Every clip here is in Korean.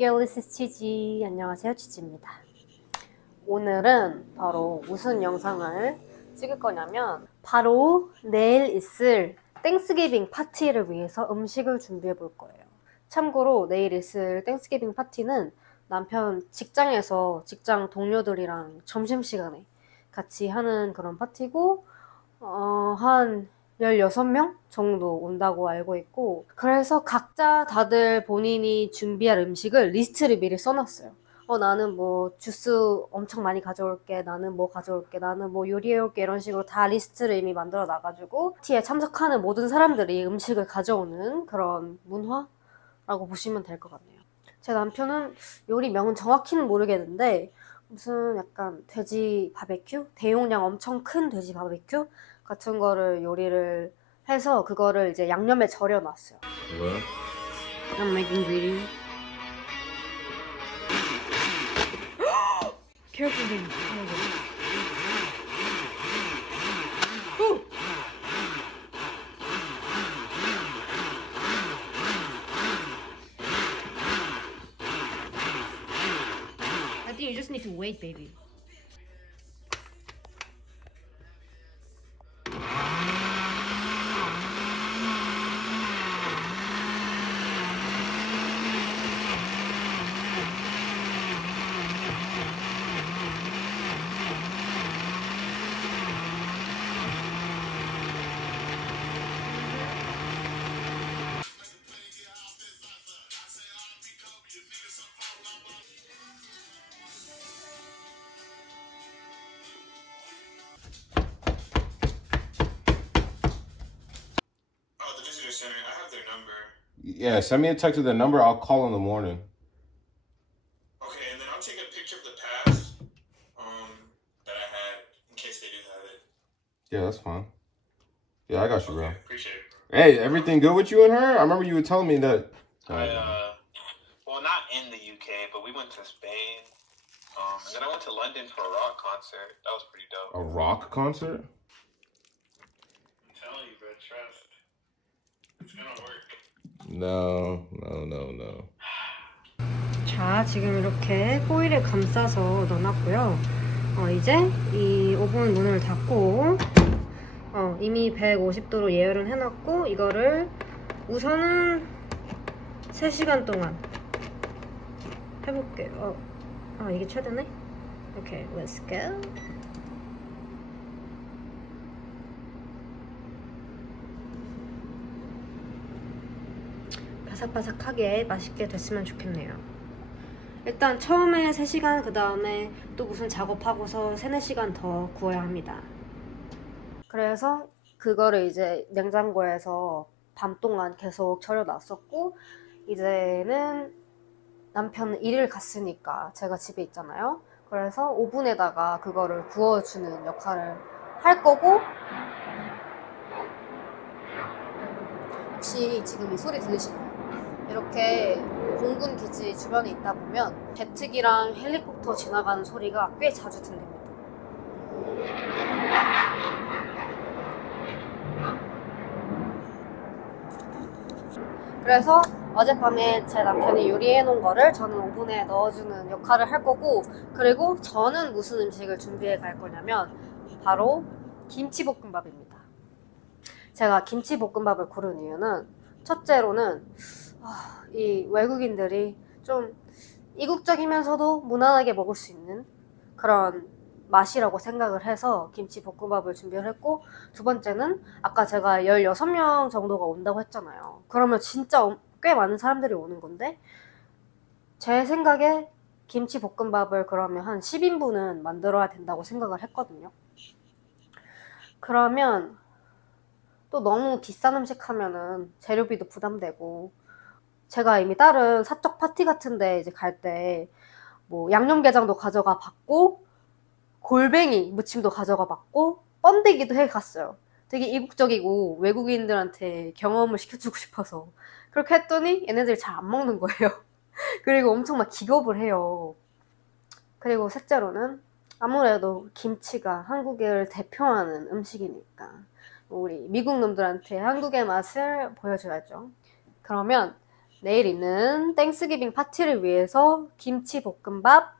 girls, 치지. 안녕하세요, 치지입니다. 오늘은 바로 무슨 영상을 찍을 거냐면 바로 내일 있을 땡스기빙 파티를 위해서 음식을 준비해 볼 거예요. 참고로 내일 있을 땡스기빙 파티는 남편 직장에서 직장 동료들이랑 점심시간에 같이 하는 그런 파티고 한 16명 정도 온다고 알고 있고, 그래서 각자 다들 본인이 준비할 음식을 리스트를 미리 써놨어요. 나는 뭐 주스 엄청 많이 가져올게, 나는 뭐 가져올게, 나는 뭐 요리해올게, 이런 식으로 다 리스트를 이미 만들어 놔가지고 파티에 참석하는 모든 사람들이 음식을 가져오는 그런 문화라고 보시면 될 것 같네요. 제 남편은 요리명은 정확히는 모르겠는데 무슨 약간 돼지 바베큐? 대용량 엄청 큰 돼지 바베큐? 같은 거를 요리를 해서 그거를 이제 양념에 절여놨어요. 뭐야? I'm making video. Careful, baby. I think you just need to wait, baby. I have their number. Yeah, send me a text with their number. I'll call in the morning. Okay, and then I'll take a picture of the pass that I had in case they do have it. Yeah, that's fine. Yeah, I got you, bro. Appreciate it, bro. Hey, everything good with you and her? I remember you were telling me that. Well, not in the UK, but we went to Spain. And then I went to London for a rock concert. That was pretty dope. A rock concert? I'm telling you, bro, trust. It's gonna work. No. 자, 지금 이렇게 호일에 감싸서 넣어놨고요. 이제 이 오븐 문을 닫고 이미 150도로 예열은 해놨고, 이거를 우선은 3시간 동안 해볼게요. 이게 최대네? 오케이, let's go. 바삭바삭하게 맛있게 됐으면 좋겠네요. 일단 처음에 3시간, 그 다음에 또 무슨 작업하고서 3, 4시간 더 구워야 합니다. 그래서 그거를 이제 냉장고에서 밤 동안 계속 절여놨었고, 이제는 남편은 일을 갔으니까 제가 집에 있잖아요. 그래서 오븐에다가 그거를 구워주는 역할을 할 거고, 혹시 지금 이 소리 들리시나요? 이렇게 공군 기지 주변에 있다 보면 제트기랑 헬리콥터 지나가는 소리가 꽤 자주 들립니다. 그래서 어젯밤에 제 남편이 요리해 놓은 거를 저는 오븐에 넣어주는 역할을 할 거고, 그리고 저는 무슨 음식을 준비해 갈 거냐면 바로 김치볶음밥입니다. 제가 김치볶음밥을 고른 이유는 첫째로는 이 외국인들이 좀 이국적이면서도 무난하게 먹을 수 있는 그런 맛이라고 생각을 해서 김치볶음밥을 준비를 했고, 두 번째는 아까 제가 16명 정도가 온다고 했잖아요. 그러면 진짜 꽤 많은 사람들이 오는 건데, 제 생각에 김치볶음밥을 그러면 한 10인분은 만들어야 된다고 생각을 했거든요. 그러면 또 너무 비싼 음식 하면은 재료비도 부담되고, 제가 이미 다른 사적 파티 같은데 이제 갈 때 뭐 양념게장도 가져가 봤고, 골뱅이 무침도 가져가 봤고, 번데기도 해 갔어요. 되게 이국적이고 외국인들한테 경험을 시켜주고 싶어서. 그렇게 했더니 얘네들이 잘 안 먹는 거예요. 그리고 엄청 막 기겁을 해요. 그리고 셋째로는 아무래도 김치가 한국을 대표하는 음식이니까 우리 미국 놈들한테 한국의 맛을 보여줘야죠. 그러면 내일 있는 땡스기빙 파티를 위해서 김치 볶음밥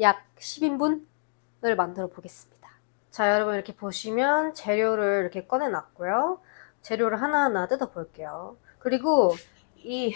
약 10인분을 만들어 보겠습니다. 자, 여러분 이렇게 보시면 재료를 이렇게 꺼내놨고요. 재료를 하나하나 뜯어 볼게요. 그리고 이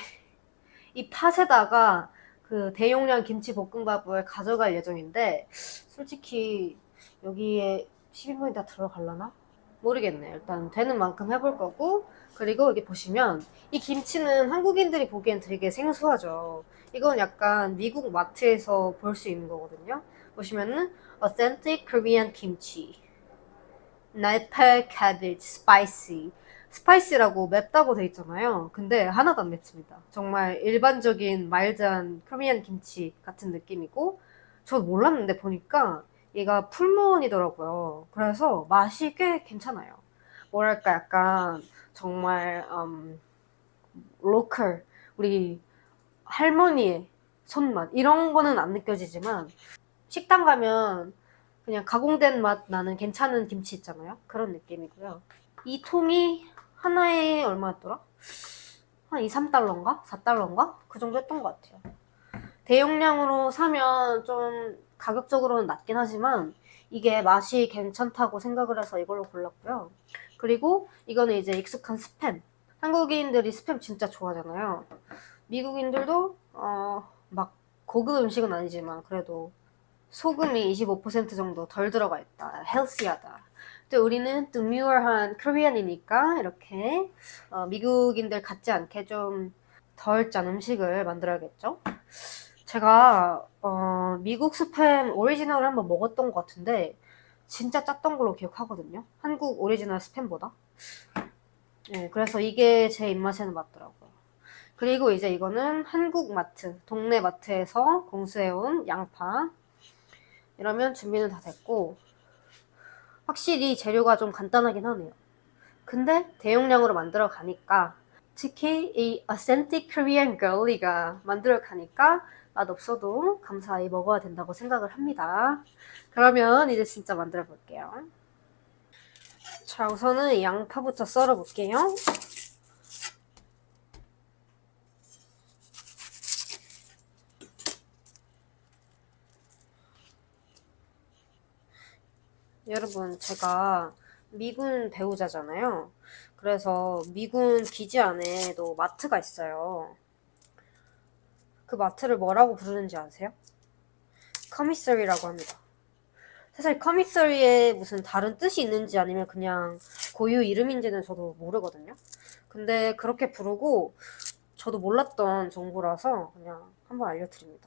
팥에다가 그 대용량 김치 볶음밥을 가져갈 예정인데 솔직히 여기에 10인분이 다 들어갈라나? 모르겠네. 일단 되는 만큼 해볼 거고, 그리고 여기 보시면 이 김치는 한국인들이 보기엔 되게 생소하죠. 이건 약간 미국 마트에서 볼 수 있는 거거든요. 보시면은 Authentic Korean Kimchi, Napa Cabbage Spicy. 스파이시라고 맵다고 돼 있잖아요. 근데 하나도 안 맵습니다. 정말 일반적인 마일드한 코리안 김치 같은 느낌이고, 저 몰랐는데 보니까 얘가 풀무원이더라고요. 그래서 맛이 꽤 괜찮아요. 뭐랄까 약간 정말 로컬, 우리 할머니의 손맛 이런 거는 안 느껴지지만 식당 가면 그냥 가공된 맛 나는 괜찮은 김치 있잖아요. 그런 느낌이고요. 이 통이 하나에 얼마였더라? 한 2, 3달러인가? 4달러인가? 그 정도 했던 것 같아요. 대용량으로 사면 좀 가격적으로는 낮긴 하지만 이게 맛이 괜찮다고 생각을 해서 이걸로 골랐고요. 그리고 이거는 이제 익숙한 스팸. 한국인들이 스팸 진짜 좋아하잖아요. 미국인들도 막 고급 음식은 아니지만 그래도 소금이 25% 정도 덜 들어가 있다. 헬시하다. 또 우리는 또 뮤얼한 코리안이니까 이렇게 미국인들 같지 않게 좀 덜 짠 음식을 만들어야겠죠. 제가 미국 스팸 오리지널을 한번 먹었던 것 같은데 진짜 짰던 걸로 기억하거든요. 한국 오리지널 스팸보다. 네, 그래서 이게 제 입맛에는 맞더라고요. 그리고 이제 이거는 한국 마트, 동네 마트에서 공수해온 양파. 이러면 준비는 다 됐고, 확실히 재료가 좀 간단하긴 하네요. 근데 대용량으로 만들어 가니까, 특히 이 Authentic Korean Girl이가 만들어 가니까 맛없어도 감사히 먹어야 된다고 생각을 합니다. 그러면 이제 진짜 만들어 볼게요. 자, 우선은 이 양파부터 썰어 볼게요. 여러분, 제가 미군 배우자잖아요. 그래서 미군 기지 안에도 마트가 있어요. 그 마트를 뭐라고 부르는지 아세요? 커미서리라고 합니다. 사실 커미서리에 무슨 다른 뜻이 있는지 아니면 그냥 고유 이름인지는 저도 모르거든요. 근데 그렇게 부르고 저도 몰랐던 정보라서 그냥 한번 알려드립니다.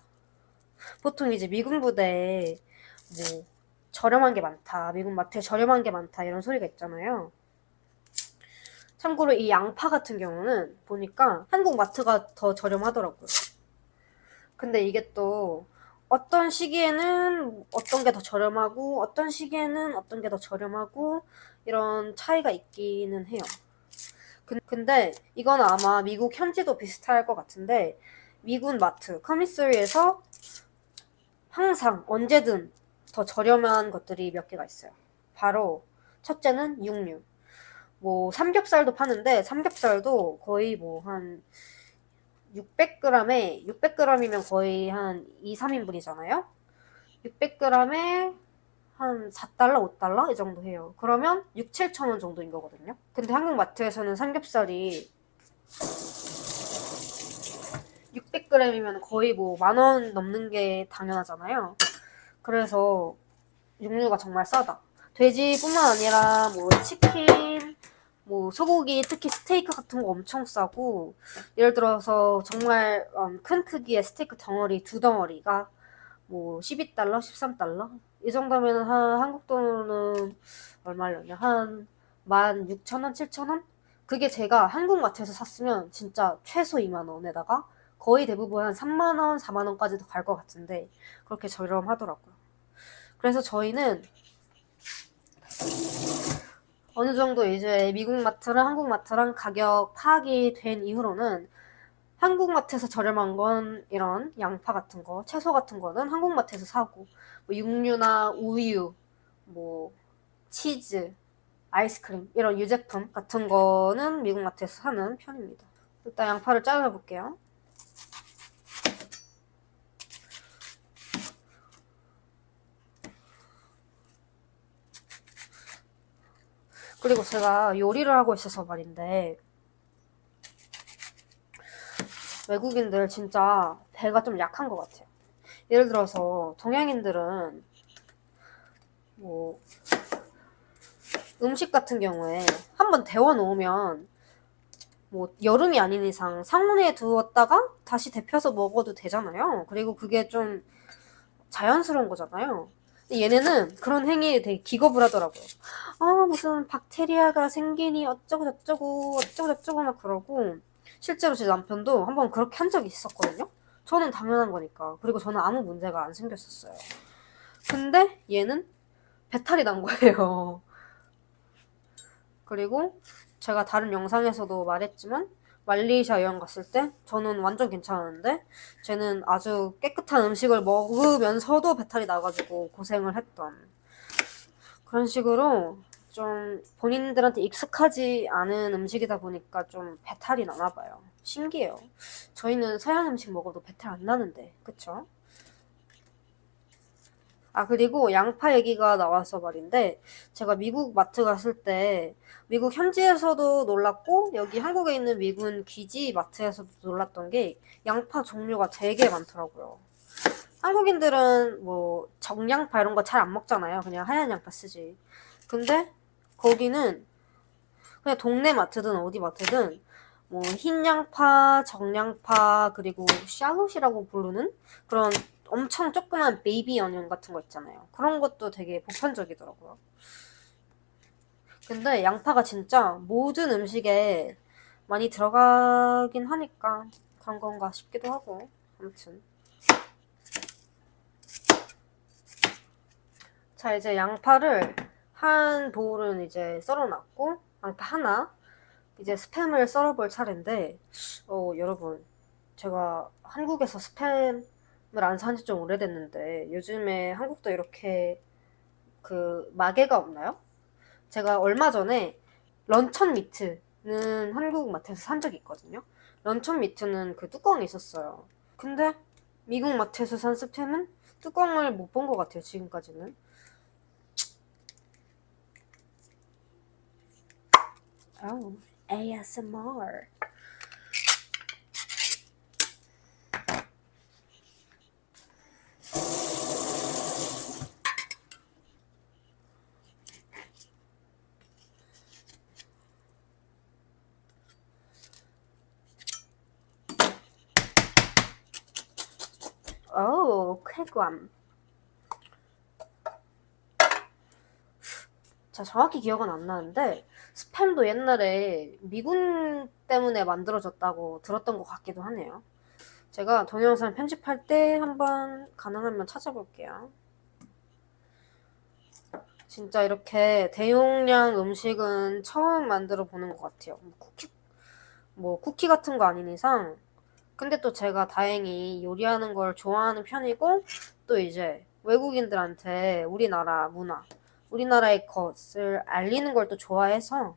보통 이제 미군 부대에 뭐 저렴한 게 많다, 미군 마트에 저렴한 게 많다 이런 소리가 있잖아요. 참고로 이 양파 같은 경우는 보니까 한국 마트가 더 저렴하더라고요. 근데 이게 또 어떤 시기에는 어떤 게 더 저렴하고 어떤 시기에는 어떤 게 더 저렴하고 이런 차이가 있기는 해요. 근데 이건 아마 미국 현지도 비슷할 것 같은데 미군 마트, 커미서리에서 항상 언제든 더 저렴한 것들이 몇 개가 있어요. 바로 첫째는 육류. 뭐 삼겹살도 파는데 삼겹살도 거의 뭐 한 600g이면 거의 한 2, 3인분이잖아요. 600g에 한 4달러, 5달러 이 정도 해요. 그러면 6, 7천 원 정도인 거거든요. 근데 한국 마트에서는 삼겹살이 600g이면 거의 뭐 10,000원 넘는 게 당연하잖아요. 그래서 육류가 정말 싸다. 돼지뿐만 아니라 뭐 치킨, 뭐 소고기, 특히 스테이크 같은 거 엄청 싸고, 예를 들어서 정말 큰 크기의 스테이크 덩어리 두 덩어리가 뭐 12달러, 13달러 이 정도면 한 한국 돈으로는 얼마려냐 한 16,000원, 7,000원? 그게 제가 한국 마트에서 샀으면 진짜 최소 2만 원에다가 거의 대부분 한 3만 원, 4만 원까지도 갈 것 같은데 그렇게 저렴하더라고요. 그래서 저희는 어느 정도 이제 미국 마트랑 한국 마트랑 가격 파악이 된 이후로는 한국 마트에서 저렴한 건 이런 양파 같은 거, 채소 같은 거는 한국 마트에서 사고 뭐 육류나 우유, 뭐 치즈, 아이스크림 이런 유제품 같은 거는 미국 마트에서 사는 편입니다. 일단 양파를 잘라볼게요. 그리고 제가 요리를 하고 있어서 말인데 외국인들 진짜 배가 좀 약한 것 같아요. 예를 들어서 동양인들은 뭐 음식 같은 경우에 한번 데워 놓으면 뭐 여름이 아닌 이상 상온에 두었다가 다시 데펴서 먹어도 되잖아요. 그리고 그게 좀 자연스러운 거잖아요. 근데 얘네는 그런 행위에 되게 기겁을 하더라고요. 아 무슨 박테리아가 생기니 어쩌고 저쩌고 막 그러고, 실제로 제 남편도 한번 그렇게 한 적이 있었거든요. 저는 당연한 거니까. 그리고 저는 아무 문제가 안 생겼었어요. 근데 얘는 배탈이 난 거예요. 그리고 제가 다른 영상에서도 말했지만 말레이시아 여행 갔을 때 저는 완전 괜찮았는데 쟤는 아주 깨끗한 음식을 먹으면서도 배탈이 나가지고 고생을 했던, 그런 식으로 좀 본인들한테 익숙하지 않은 음식이다 보니까 좀 배탈이 나나 봐요. 신기해요. 저희는 서양 음식 먹어도 배탈 안 나는데, 그쵸? 아 그리고 양파 얘기가 나와서 말인데, 제가 미국 마트 갔을 때 미국 현지에서도 놀랐고 여기 한국에 있는 미군 기지 마트에서도 놀랐던 게 양파 종류가 되게 많더라고요. 한국인들은 뭐 정양파 이런 거 잘 안 먹잖아요. 그냥 하얀 양파 쓰지. 근데 거기는 그냥 동네 마트든 어디 마트든 뭐 흰 양파, 정양파, 그리고 샬롯이라고 부르는 그런 엄청 조그만 베이비 어니언 같은 거 있잖아요. 그런 것도 되게 보편적이더라고요. 근데 양파가 진짜 모든 음식에 많이 들어가긴 하니까 그런 건가 싶기도 하고. 아무튼 자, 이제 양파를 한 보울은 이제 썰어놨고, 양파 하나, 이제 스팸을 썰어볼 차례인데, 여러분, 제가 한국에서 스팸을 안 산 지 좀 오래됐는데 요즘에 한국도 이렇게 그 마개가 없나요? 제가 얼마 전에 런천 미트는 한국 마트에서 산 적이 있거든요. 런천 미트는 그 뚜껑이 있었어요. 근데 미국 마트에서 산 스팸은 뚜껑을 못 본 것 같아요, 지금까지는. Oh, ASMR. 쾌감. 자, 정확히 기억은 안 나는데 스팸도 옛날에 미군 때문에 만들어졌다고 들었던 것 같기도 하네요. 제가 동영상 편집할 때 한번 가능하면 찾아볼게요. 진짜 이렇게 대용량 음식은 처음 만들어 보는 것 같아요. 쿠키 같은 거 아닌 이상. 근데 또 제가 다행히 요리하는 걸 좋아하는 편이고, 또 이제 외국인들한테 우리나라 문화, 우리나라의 것을 알리는 걸 또 좋아해서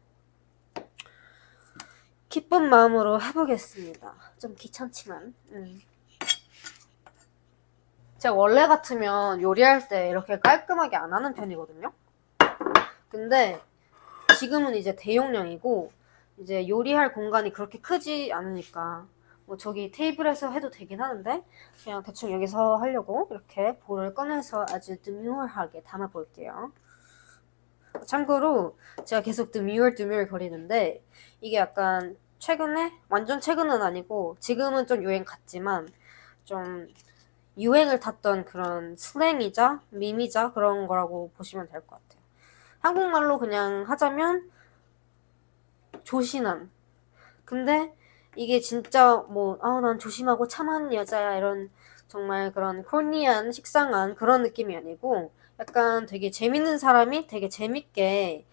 기쁜 마음으로 해보겠습니다. 좀 귀찮지만. 제가 원래 같으면 요리할 때 이렇게 깔끔하게 안 하는 편이거든요. 근데 지금은 이제 대용량이고 이제 요리할 공간이 그렇게 크지 않으니까 뭐 저기 테이블에서 해도 되긴 하는데 그냥 대충 여기서 하려고 이렇게 볼을 꺼내서 아주 드뮤얼하게 담아 볼게요. 참고로 제가 계속 드뮤얼 거리는데 이게 약간 최근에, 완전 최근은 아니고 지금은 좀 유행 같지만 좀 유행을 탔던 그런 슬랭이자 밈이자 그런 거라고 보시면 될 것 같아요. 한국말로 그냥 하자면 조신함. 근데 이게 진짜 뭐 난 조심하고 참한 여자야 이런 정말 그런 코니한 식상한 그런 느낌이 아니고 약간 되게 재밌는 사람이 되게 재밌게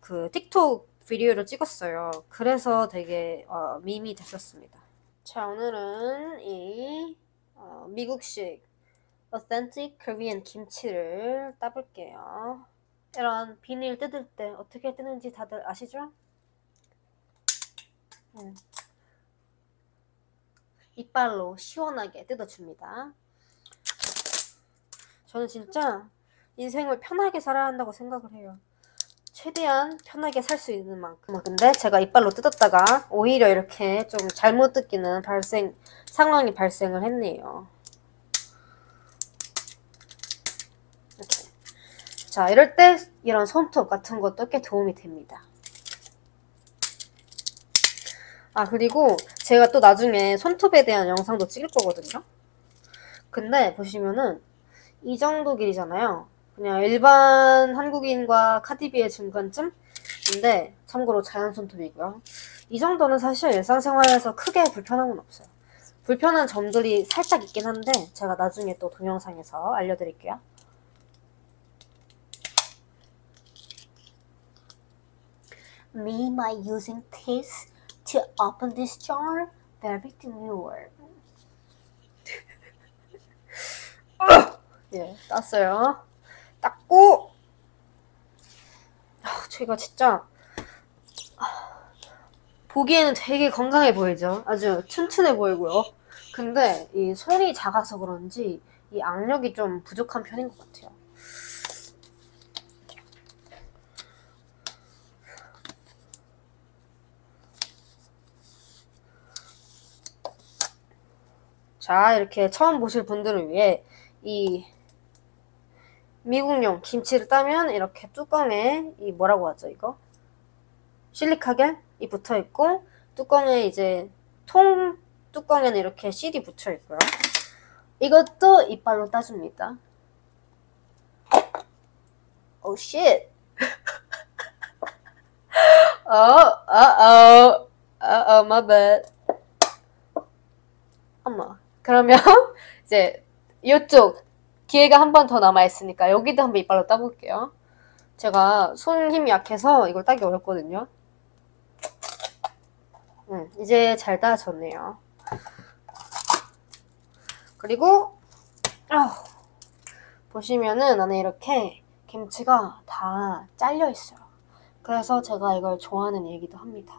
그 틱톡 비디오를 찍었어요. 그래서 되게 밈이 됐었습니다. 자, 오늘은 이 미국식 authentic Korean 김치를 따볼게요. 이런 비닐 뜯을 때 어떻게 뜨는지 다들 아시죠? 이빨로 시원하게 뜯어줍니다. 저는 진짜 인생을 편하게 살아야 한다고 생각을 해요. 최대한 편하게 살 수 있는 만큼. 근데 제가 이빨로 뜯었다가 오히려 이렇게 좀 잘못 뜯기는 상황이 발생을 했네요. 이렇게. 자, 이럴 때 이런 손톱 같은 것도 꽤 도움이 됩니다. 아, 그리고 제가 또 나중에 손톱에 대한 영상도 찍을 거거든요. 근데 보시면은 이 정도 길이잖아요. 그냥 일반 한국인과 카디비의 중간쯤인데 참고로 자연 손톱이고요. 이 정도는 사실 일상생활에서 크게 불편함은 없어요. 불편한 점들이 살짝 있긴 한데 제가 나중에 또 동영상에서 알려드릴게요. Me by using this to open this jar very demure. 예, 땄어요. 닦고 제가 진짜 보기에는 되게 건강해 보이죠? 아주 튼튼해 보이고요. 근데 이 손이 작아서 그런지 이 악력이 좀 부족한 편인 것 같아요. 자, 이렇게 처음 보실 분들을 위해 이 미국용 김치를 따면 이렇게 뚜껑에 이 뭐라고 하죠 이거? 실리카겔이 붙어 있고 뚜껑에 이제 통 뚜껑에는 이렇게 실이 붙여 있고요. 이것도 이빨로 따줍니다. Oh shit. My bad. 엄마. 그러면 이제 이쪽 기회가 한 번 더 남아있으니까 여기도 한번 이빨로 따볼게요. 제가 손 힘이 약해서 이걸 따기 어렵거든요. 이제 잘 따졌네요. 그리고 보시면은 안에 이렇게 김치가 다 잘려 있어요. 그래서 제가 이걸 좋아하는 얘기도 합니다.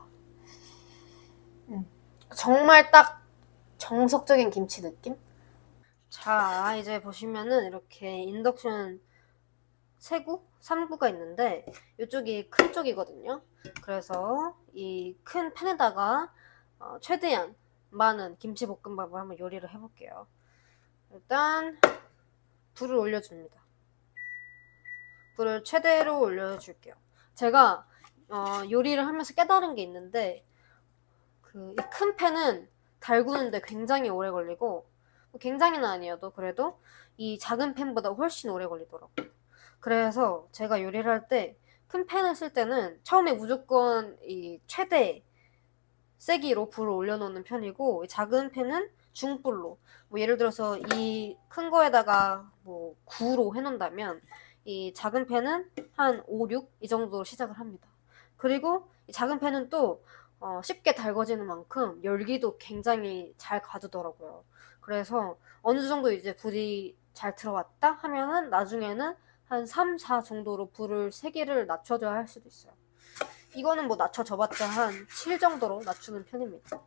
정말 딱 정석적인 김치 느낌? 자, 이제 보시면은 이렇게 인덕션 3구? 3구가 있는데 이쪽이 큰 쪽이거든요. 그래서 이 큰 팬에다가 최대한 많은 김치볶음밥을 한번 요리를 해볼게요. 일단 불을 올려줍니다. 불을 최대로 올려줄게요. 제가 요리를 하면서 깨달은 게 있는데 이 큰 팬은 달구는데 굉장히 오래 걸리고 굉장히는 아니어도 그래도 이 작은 팬보다 훨씬 오래 걸리더라고요. 그래서 제가 요리를 할 때 큰 팬을 쓸 때는 처음에 무조건 이 최대 세기로 불을 올려놓는 편이고 이 작은 팬은 중불로 뭐 예를 들어서 이 큰 거에다가 뭐 9로 해놓는다면 이 작은 팬은 한 5, 6 이 정도로 시작을 합니다. 그리고 이 작은 팬은 또 쉽게 달궈지는 만큼 열기도 굉장히 잘 가두더라고요. 그래서 어느 정도 이제 불이 잘 들어왔다 하면은 나중에는 한 3, 4 정도로 불을 세기를 낮춰줘야 할 수도 있어요. 이거는 뭐 낮춰줘봤자 한 7 정도로 낮추는 편입니다.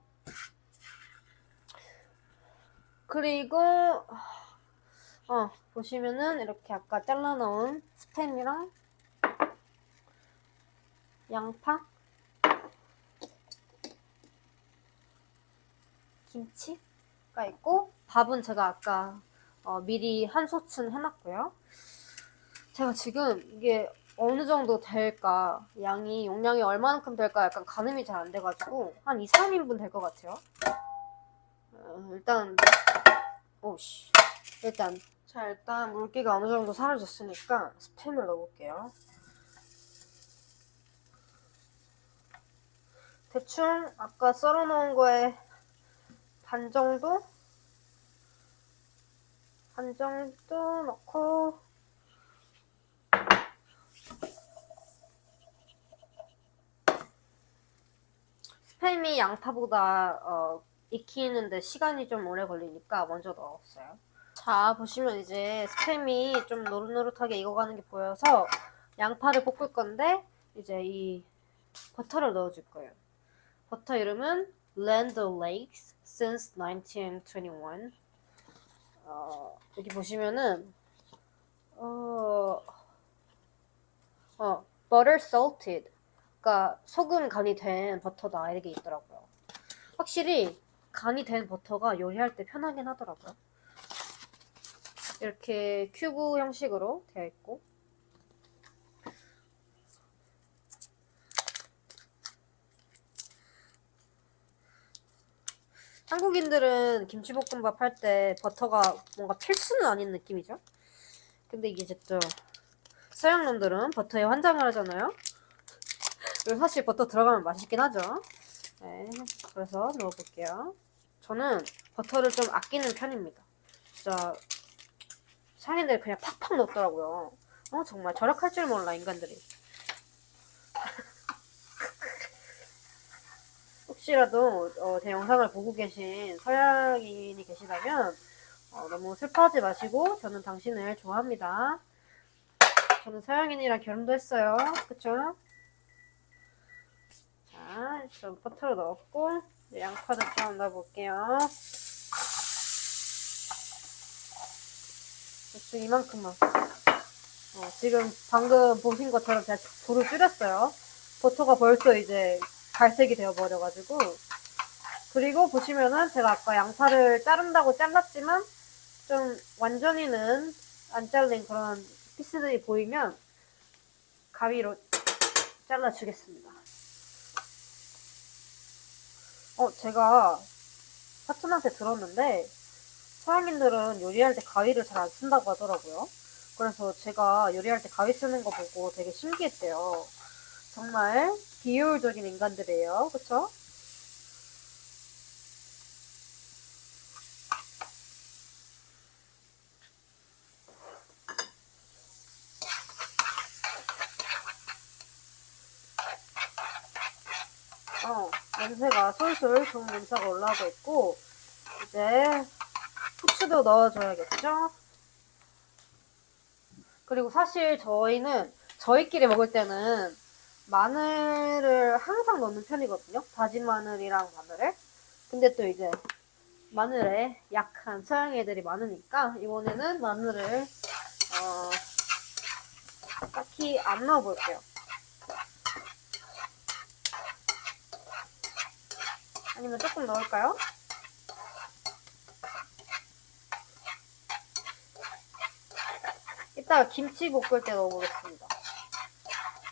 그리고 보시면은 이렇게 아까 잘라놓은 스팸이랑 양파, 김치가 있고 밥은 제가 아까 미리 한 소튼 해놨고요. 제가 지금 이게 어느 정도 될까 용량이 얼마만큼 될까 약간 가늠이 잘 안 돼가지고 한 2, 3인분 될 것 같아요. 일단 일단 물기가 어느 정도 사라졌으니까 스팸을 넣어볼게요. 대충 아까 썰어놓은 거에 반 정도 넣고 스팸이 양파보다 익히는데 시간이 좀 오래 걸리니까 먼저 넣었어요. 자, 보시면 이제 스팸이 좀 노릇노릇하게 익어가는 게 보여서 양파를 볶을 건데 이제 이 버터를 넣어줄 거예요. 버터 이름은 Land O'Lakes since 1921. 여기 보시면은 butter salted. 그러니까 소금 간이 된 버터다 이렇게 있더라고요. 확실히 간이 된 버터가 요리할 때 편하긴 하더라고요. 이렇게 큐브 형식으로 되어 있고 한국인들은 김치볶음밥 할 때 버터가 뭔가 필수는 아닌 느낌이죠. 근데 이게 이제 또 서양 놈들은 버터에 환장을 하잖아요. 그리고 사실 버터 들어가면 맛있긴 하죠. 네, 그래서 넣어볼게요. 저는 버터를 좀 아끼는 편입니다. 진짜 상인들 그냥 팍팍 넣더라고요. 정말 절약할 줄 몰라 인간들이. 혹시라도 제 영상을 보고 계신 서양인이 계시다면 너무 슬퍼하지 마시고 저는 당신을 좋아합니다. 저는 서양인이랑 결혼도 했어요. 그쵸? 자, 좀 버터를 넣었고 양파도 좀 넣어볼게요. 대충 이만큼만. 지금 방금 보신 것처럼 제가 불을 줄였어요. 버터가 벌써 이제 갈색이 되어버려가지고. 그리고 보시면은 제가 아까 양파를 자른다고 잘랐지만 좀 완전히는 안 잘린 그런 피스들이 보이면 가위로 잘라주겠습니다. 제가 사촌한테 들었는데 서양인들은 요리할 때 가위를 잘 안 쓴다고 하더라고요. 그래서 제가 요리할 때 가위 쓰는 거 보고 되게 신기했대요. 정말 비효율적인 인간들이에요. 그쵸? 냄새가 솔솔 좋은 냄새가 올라오고 있고 이제 후추도 넣어줘야겠죠? 그리고 사실 저희는 저희끼리 먹을 때는 마늘을 항상 넣는 편이거든요. 다진 마늘이랑 마늘을. 근데 또 이제 마늘에 약한 서양 애들이 많으니까 이번에는 마늘을 딱히 안 넣어볼게요. 아니면 조금 넣을까요? 이따가 김치 볶을 때 넣어보겠습니다.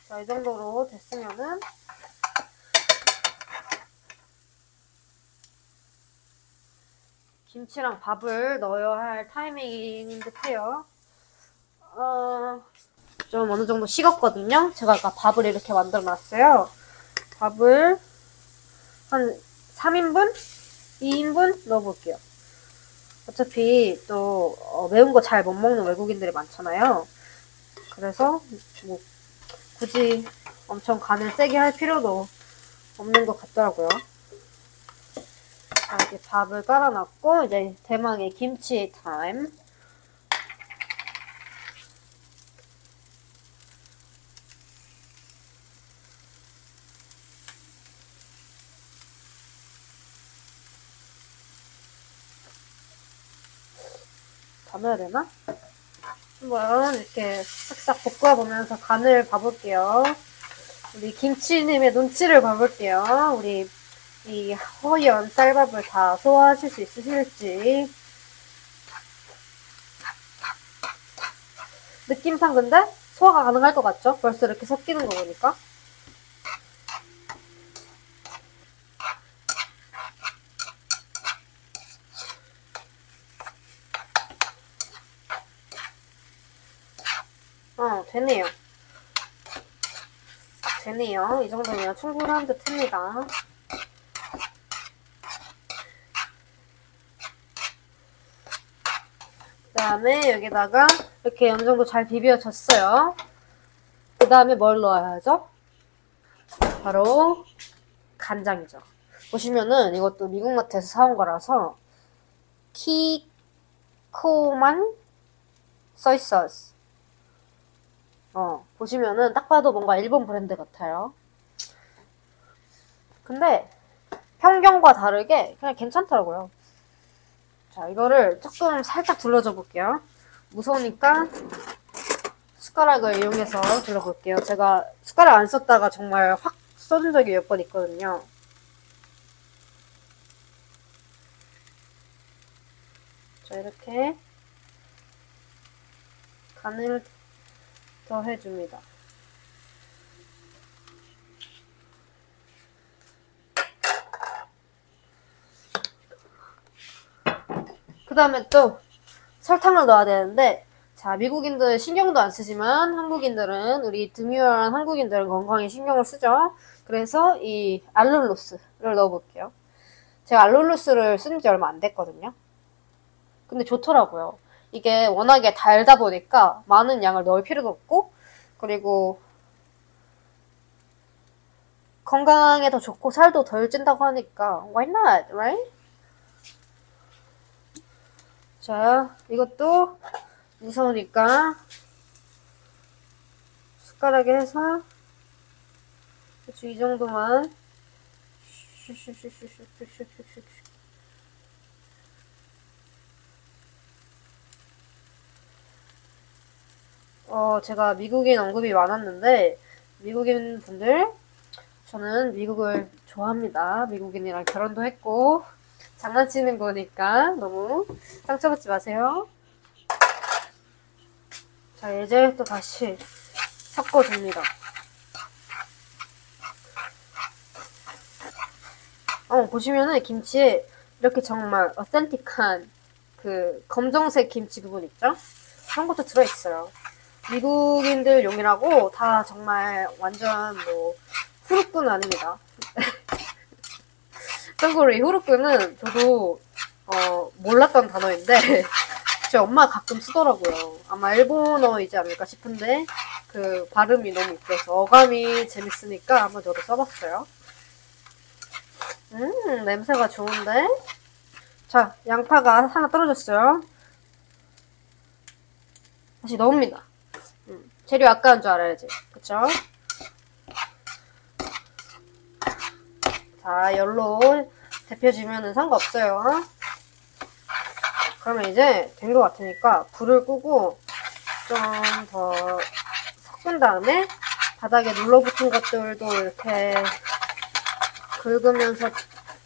자, 이 정도로 됐으면은 김치랑 밥을 넣어야 할 타이밍인 듯해요. 좀 어느 정도 식었거든요. 제가 아까 밥을 이렇게 만들어 놨어요. 밥을 한 3인분? 2인분 넣어볼게요. 어차피 또 매운 거 잘 못 먹는 외국인들이 많잖아요. 그래서 뭐 굳이 엄청 간을 세게 할 필요도 없는 것 같더라고요. 자, 이렇게 밥을 깔아놨고 이제 대망의 김치 타임. 다 넣어야 되나? 한번 이렇게 싹싹 볶아보면서 간을 봐볼게요. 우리 김치님의 눈치를 봐볼게요. 우리 이 허연 쌀밥을 다 소화하실 수 있으실지. 느낌상 근데 소화가 가능할 것 같죠? 벌써 이렇게 섞이는 거 보니까. 되네요. 되네요. 이 정도면 충분한 듯합니다. 그 다음에 여기다가 이렇게 어느 정도 잘 비벼졌어요. 그 다음에 뭘 넣어야죠? 바로 간장이죠. 보시면은 이것도 미국 마트에서 사온 거라서 키코만 소이소스. 보시면은 딱 봐도 뭔가 일본 브랜드 같아요. 근데 편견과 다르게 그냥 괜찮더라고요. 자, 이거를 조금 살짝 둘러줘 볼게요. 무서우니까 숟가락을 이용해서 둘러볼게요. 제가 숟가락 안 썼다가 정말 확 써준 적이 몇 번 있거든요. 자, 이렇게 간을 더해줍니다. 그 다음에 또 설탕을 넣어야 되는데, 자, 미국인들 신경도 안 쓰지만 한국인들은, 우리 드뮤얼한 한국인들은 건강에 신경을 쓰죠. 그래서 이 알룰로스를 넣어볼게요. 제가 알룰로스를 쓴 지 얼마 안 됐거든요. 근데 좋더라고요. 이게 워낙에 달다 보니까 많은 양을 넣을 필요도 없고, 그리고 건강에 더 좋고 살도 덜 찐다고 하니까 why not, right? 자, 이것도 무서우니까 숟가락에 해서 이 정도만 제가 미국인 언급이 많았는데, 미국인 분들, 저는 미국을 좋아합니다. 미국인이랑 결혼도 했고, 장난치는 거니까 너무 상처받지 마세요. 자, 이제 또 다시 섞어줍니다. 보시면은 김치에 이렇게 정말 어센틱한 그 검정색 김치 부분 있죠? 그런 것도 들어있어요. 미국인들 용이라고 다 정말 완전 뭐 후루꾼 아닙니다. 참고로 이 후루꾼은 저도 몰랐던 단어인데 제 엄마가 가끔 쓰더라고요. 아마 일본어이지 않을까 싶은데 그 발음이 너무 웃겨서 어감이 재밌으니까 한번 저도 써봤어요. 냄새가 좋은데? 자, 양파가 하나 떨어졌어요. 다시 넣습니다. 재료 아까운 줄 알아야지. 그쵸? 자, 열로 데펴주면은 상관없어요. 그러면 이제 된 것 같으니까 불을 끄고 좀 더 섞은 다음에 바닥에 눌러붙은 것들도 이렇게 긁으면서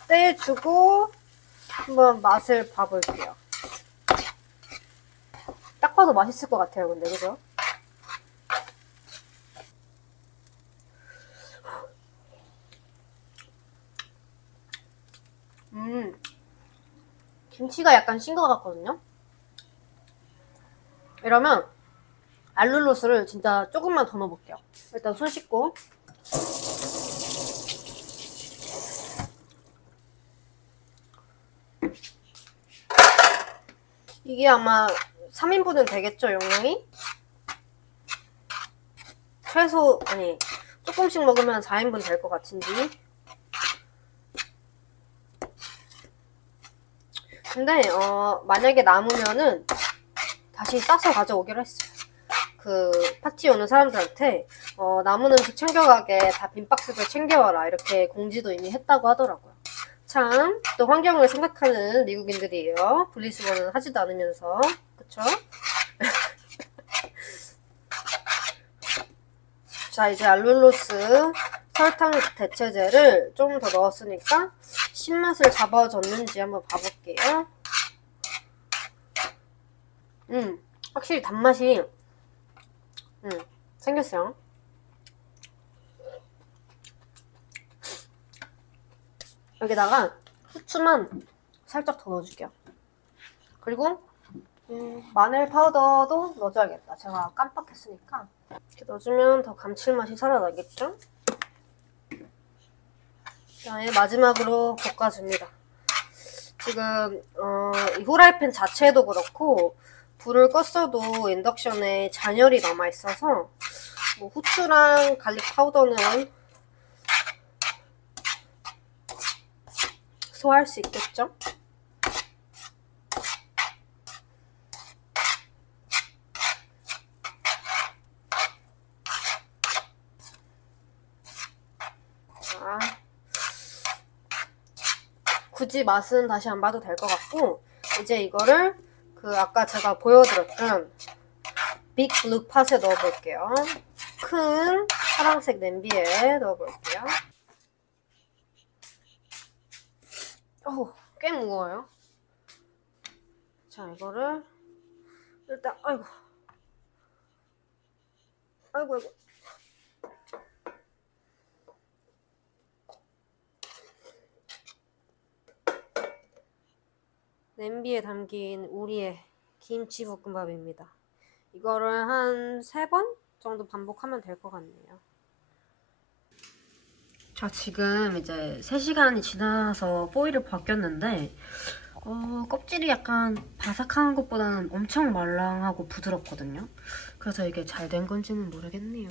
떼주고 한번 맛을 봐볼게요. 딱 봐도 맛있을 것 같아요, 근데 그죠? 김치가 약간 신 것 같거든요? 이러면 알룰로스를 진짜 조금만 더 넣어볼게요. 일단 손 씻고. 이게 아마 3인분은 되겠죠, 용량이? 최소, 아니, 조금씩 먹으면 4인분 될 것 같은지. 근데 만약에 남으면은 다시 싸서 가져오기로 했어요. 그 파티 오는 사람들한테 남은 음식 챙겨가게 다 빈 박스들 챙겨와라 이렇게 공지도 이미 했다고 하더라고요. 참 또 환경을 생각하는 미국인들이에요. 분리수거는 하지도 않으면서. 그쵸? 자, 이제 알룰로스 설탕 대체제를 좀 더 넣었으니까 신맛을 잡아줬는지 한번 봐볼게요. 확실히 단맛이 생겼어요. 여기다가 후추만 살짝 더 넣어줄게요. 그리고 마늘 파우더도 넣어줘야겠다. 제가 깜빡했으니까 이렇게 넣어주면 더 감칠맛이 살아나겠죠? 그다음에 마지막으로 볶아줍니다. 지금 이 후라이팬 자체도 그렇고 불을 껐어도 인덕션에 잔열이 남아있어서 뭐 후추랑 갈릭 파우더는 소화할 수 있겠죠? 자, 굳이 맛은 다시 안 봐도 될 것 같고 이제 이거를 그 아까 제가 보여드렸던 빅 블루 팟에 넣어볼게요. 큰 파란색 냄비에 넣어볼게요. 꽤 무거워요. 자, 이거를 일단 아이고. 냄비에 담긴 우리의 김치볶음밥입니다. 이거를 한 3번 정도 반복하면 될 것 같네요. 자, 지금 이제 3시간이 지나서 포일을 벗겼는데 껍질이 약간 바삭한 것보다는 엄청 말랑하고 부드럽거든요. 그래서 이게 잘 된 건지는 모르겠네요.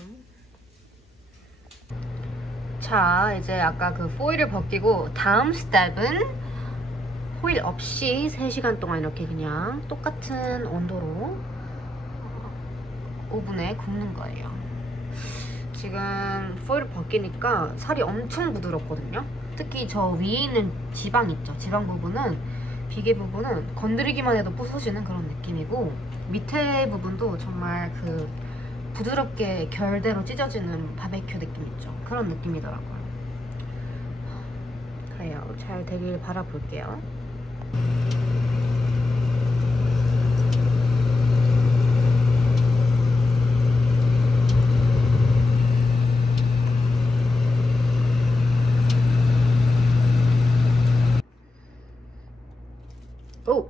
자, 이제 아까 그 포일을 벗기고 다음 스텝은 호일 없이 3시간 동안 이렇게 그냥 똑같은 온도로 오븐에 굽는 거예요. 지금 포일을 벗기니까 살이 엄청 부드럽거든요. 특히 저 위에 있는 지방 있죠? 지방 부분은, 비계 부분은 건드리기만 해도 부서지는 그런 느낌이고, 밑에 부분도 정말 그 부드럽게 결대로 찢어지는 바베큐 느낌 있죠? 그런 느낌이더라고요. 그래요. 잘 되길 바라볼게요. Oh,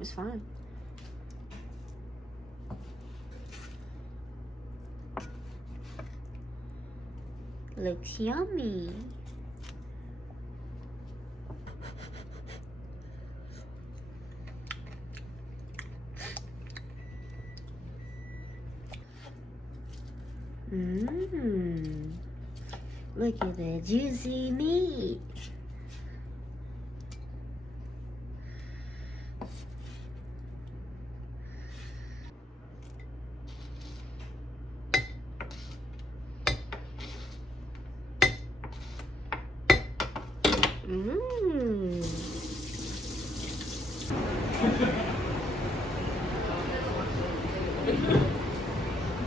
it's fine. Looks yummy. Look at the juicy meat.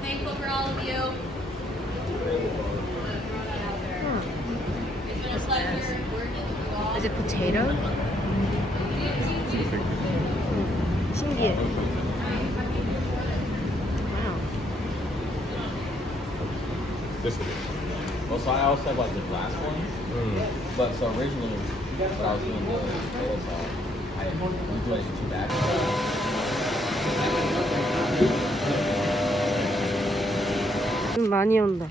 Thankful for all of you. It's been a pleasure working with you all. Is it potato? 신기해. Wow. This one. Well, so I also have like the glass ones, but so originally when I was doing the tomato sauce, I was doing it in 2 bags. 많이 온다.